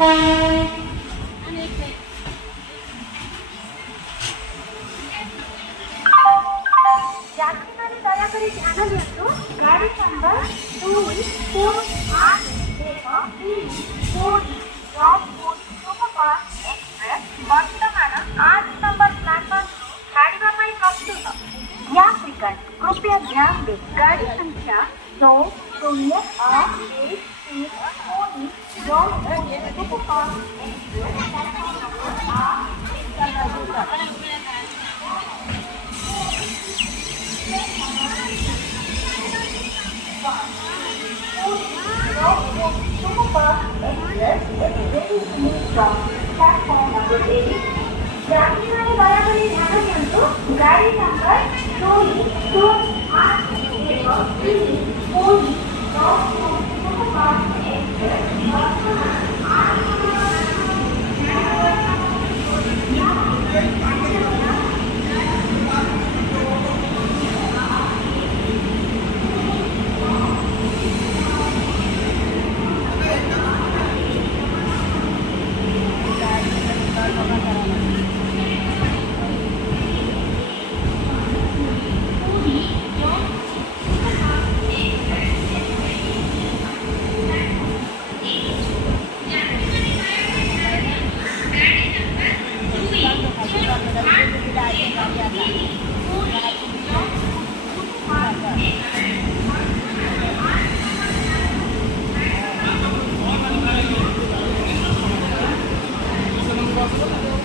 यात्रीମାନେ ଦୟାକରି ଧ୍ୟାନ ଦିଅନ୍ତୁ। ଗାଡ଼ି ନମ୍ବର 24813 जौनपुर सुपरफास्ट एक्सप्रेस वर्तमान 8 नंबर प्लेटफॉर्म छाड़िबा ପାଇଁ ପ୍ରସ୍ତୁତ। यात्रीगण कृपया ध्यान दें। गाड़ी संख्या 9081 Jaunpur superfast express platform number 8 यात्रीମାନେ ଦୟାକରି ଧ୍ୟାନ ଦିଅନ୍ତୁ। ଗାଡ଼ି number 22813 Puri Jaipur superfast express ବର୍ତ୍ତମାନ 8 Gracias.